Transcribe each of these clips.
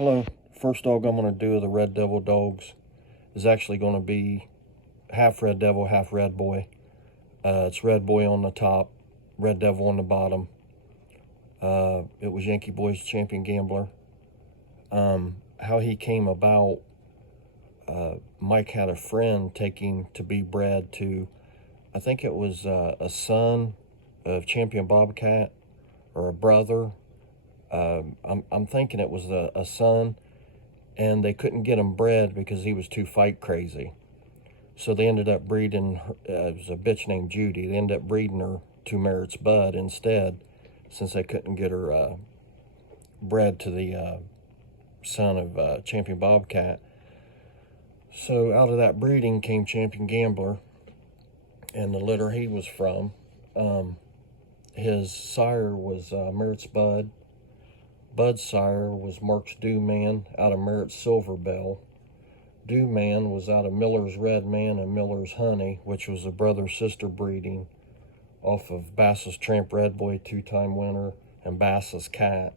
Hello. First dog I'm going to do of the Red Devil dogs is actually going to be half Red Devil, half Redboy. It's Redboy on the top, Red Devil on the bottom. It was Yankee Boy's champion gambler. How he came about, Mike had a friend taking to be bred to, I think it was a son of champion Bobcat or a brother. I'm thinking it was a son, and they couldn't get him bred because he was too fight crazy. So they ended up breeding, it was a bitch named Judy. They ended up breeding her to Merritt's Bud instead, since they couldn't get her bred to the son of champion Bobcat. So out of that breeding came Champion Gambler, and the litter he was from. His sire was Merritt's Bud. Bud's sire was Mark's Dew Man out of Merritt's Silver Bell. Dew Man was out of Miller's Red Man and Miller's Honey, which was a brother-sister breeding off of Bass's Tramp Redboy, two-time winner, and Bass's Cat.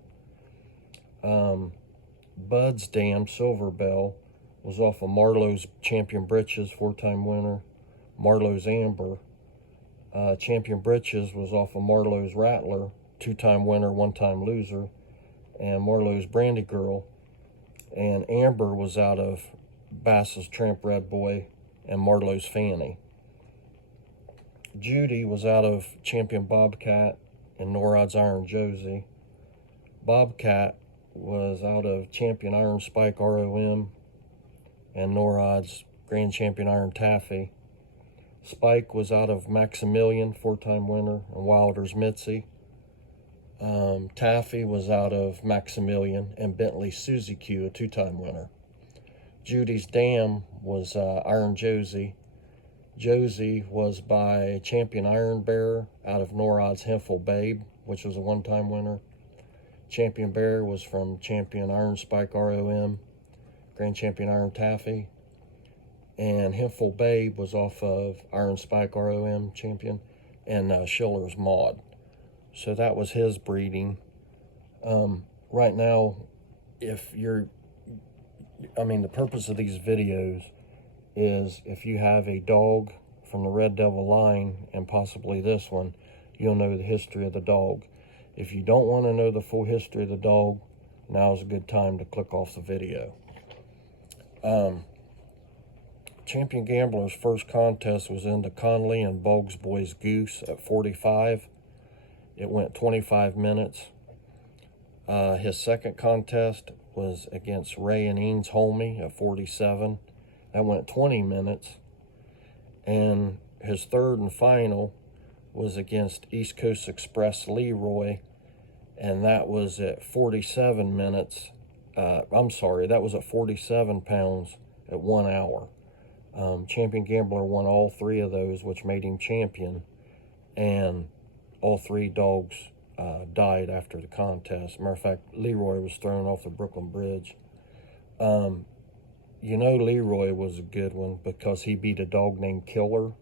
Bud's Dam Silver Bell was off of Marlowe's Champion Britches, four-time winner, Marlowe's Amber. Champion Britches was off of Marlowe's Rattler, two-time winner, one-time loser, and Marlowe's Brandy Girl. And Amber was out of Bass's Tramp Redboy and Marlowe's Fanny. Judy was out of Champion Bobcat and Norod's Iron Josie. Bobcat was out of Champion Iron Spike ROM and Norod's Grand Champion Iron Taffy. Spike was out of Maximilian, four-time winner, and Wilder's Mitzi. Taffy was out of Maximilian and Bentley Suzy Q, a two-time winner. Judy's Dam was Iron Josie. Josie was by Champion Iron Bearer out of Norod's Hempful Babe, which was a one-time winner. Champion Bear was from Champion Iron Spike ROM, Grand Champion Iron Taffy. And Hempful Babe was off of Iron Spike ROM champion and Schiller's Maud. So that was his breeding. Right now, the purpose of these videos is if you have a dog from the Red Devil line, and possibly this one, you'll know the history of the dog. If you don't want to know the full history of the dog, now's a good time to click off the video. Champion Gambler's first contest was in the Conley and Boggs Boys Goose at 45. It went 25 minutes. His second contest was against Ray and Eanes Holmey at 47. That went 20 minutes. And his third and final was against East Coast Express Leroy, and that was at 47 minutes. That was at 47 pounds at 1 hour. Champion Gambler won all three of those, which made him champion, and all three dogs died after the contest. Matter of fact, Leroy was thrown off the Brooklyn Bridge. Leroy was a good one because he beat a dog named Killer,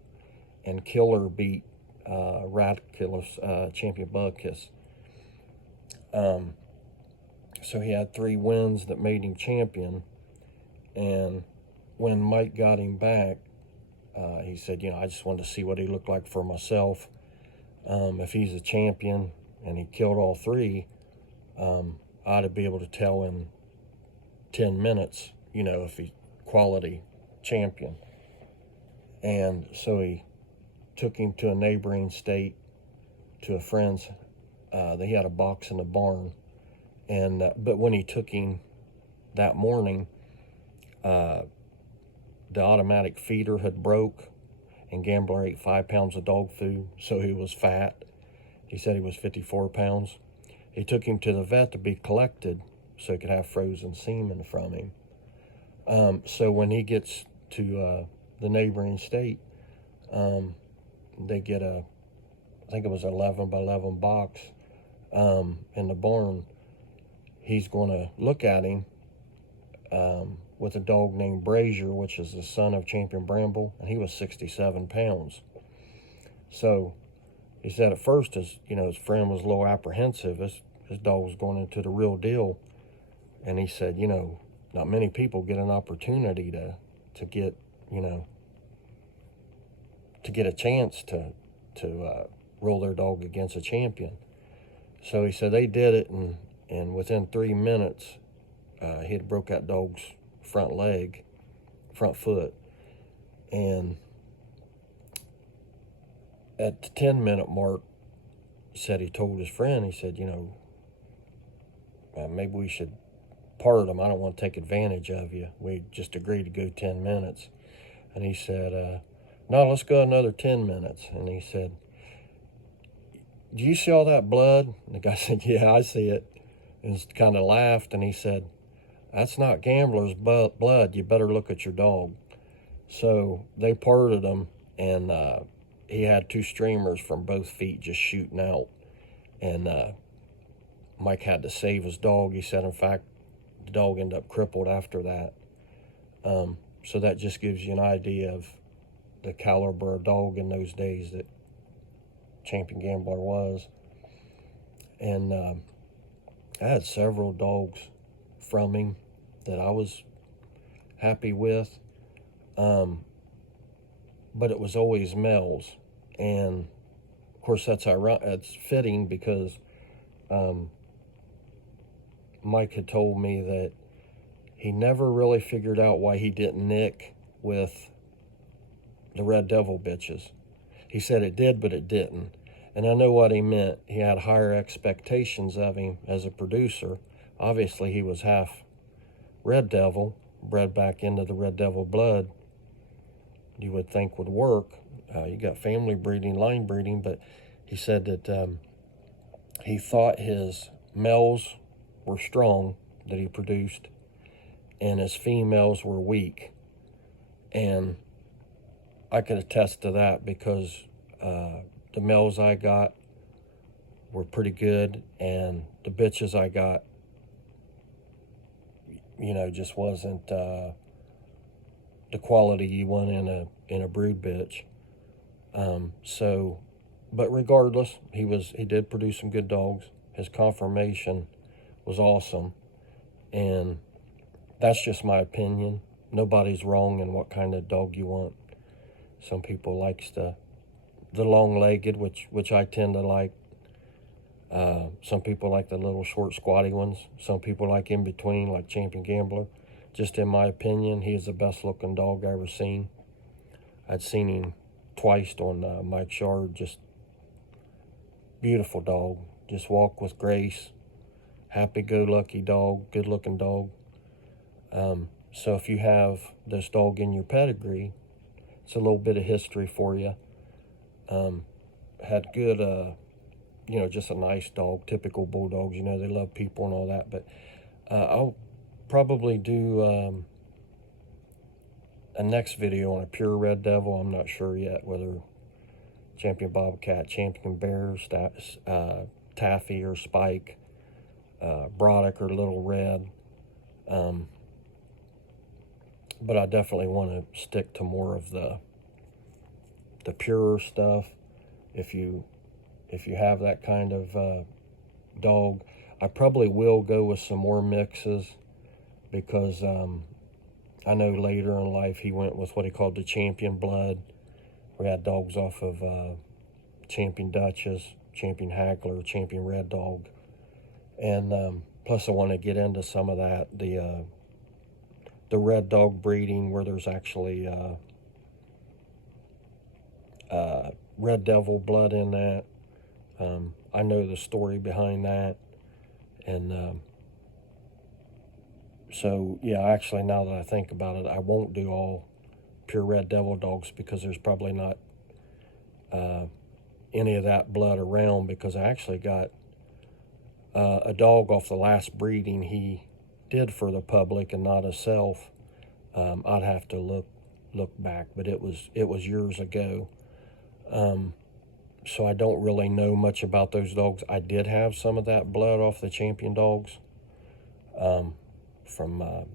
and Killer beat Radcliffe's Champion Bubcat. So he had 3 wins that made him champion. And when Mike got him back, he said, I just wanted to see what he looked like for myself. If he's a champion and he killed all 3, I ought to be able to tell in 10 minutes, if he quality champion. And so he took him to a neighboring state to a friend's. They had a box in the barn. And but when he took him that morning, the automatic feeder had broke, and Gambler ate 5 pounds of dog food, so he was fat. He said he was 54 pounds. He took him to the vet to be collected so he could have frozen semen from him. So when he gets to the neighboring state, they get I think it was 11 by 11 box in the barn. He's going to look at him with a dog named Brazier, which is the son of Champion Bramble, and he was 67 pounds. So he said at first, his friend was a little apprehensive. His dog was going into the real deal. And he said, you know, not many people get an opportunity to get, you know, to get a chance to roll their dog against a champion. So he said they did it, and within 3 minutes, he had broke that dog's front foot. And at the 10-minute mark, said he told his friend, he said, you know, maybe we should part him. I don't want to take advantage of you. We just agreed to go 10 minutes. And he said, no, let's go another 10 minutes. And he said, do you see all that blood? And the guy said, yeah, I see it. And he kind of laughed, and he said, that's not gambler's blood. You better look at your dog. So they parted him, and he had 2 streamers from both feet just shooting out. And Mike had to save his dog. He said, in fact, the dog ended up crippled after that. So that just gives you an idea of the caliber of dog in those days that Champion Gambler was. And I had several dogs from him that I was happy with. But it was always males. And of course that's fitting because Mike had told me that he never really figured out why he didn't nick with the Red Devil bitches. He said it did, but it didn't. And I know what he meant. He had higher expectations of him as a producer. Obviously, he was half Red Devil, bred back into the Red Devil blood. You would think would work. You got family breeding, line breeding, but he said that he thought his males were strong that he produced, and his females were weak. And I could attest to that because the males I got were pretty good, and the bitches I got, you know, just wasn't the quality you want in a brood bitch. But regardless, he did produce some good dogs. His conformation was awesome, and that's just my opinion. Nobody's wrong in what kind of dog you want. Some people likes the long-legged, which I tend to like. Some people like the little short squatty ones. Some people like in between, like Champion Gambler. Just in my opinion, he is the best looking dog I ever seen. I'd seen him twice on Mike's yard. Just beautiful dog. Just walk with grace. Happy-go-lucky dog. Good looking dog. So if you have this dog in your pedigree, it's a little bit of history for you. Had good, you know, just a nice dog. Typical bulldogs, you know, they love people and all that. But I'll probably do a next video on a pure Red Devil. I'm not sure yet whether Champion Bobcat, Champion Bear, Taffy or Spike, Broderick or Little Red. But I definitely want to stick to more of the purer stuff. If you have that kind of dog, I probably will go with some more mixes because I know later in life he went with what he called the Champion blood. We had dogs off of Champion Duchess, Champion Haggler, Champion Red Dog. And plus I want to get into some of that, the Red Dog breeding where there's actually Red Devil blood in that. I know the story behind that. And so, yeah, actually, now that I think about it, I won't do all pure Red Devil dogs because there's probably not any of that blood around, because I actually got a dog off the last breeding he did for the public and not himself. I'd have to look back, but it was years ago. So I don't really know much about those dogs. I did have some of that blood off the Champion dogs from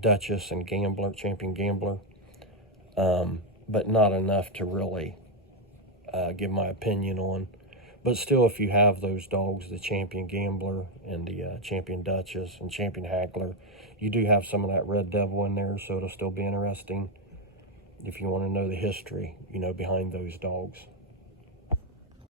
Duchess and Gambler, Champion Gambler, but not enough to really give my opinion on. But still, if you have those dogs, the Champion Gambler and the Champion Duchess and Champion Haggler, you do have some of that Red Devil in there, so it'll still be interesting if you want to know the history, behind those dogs.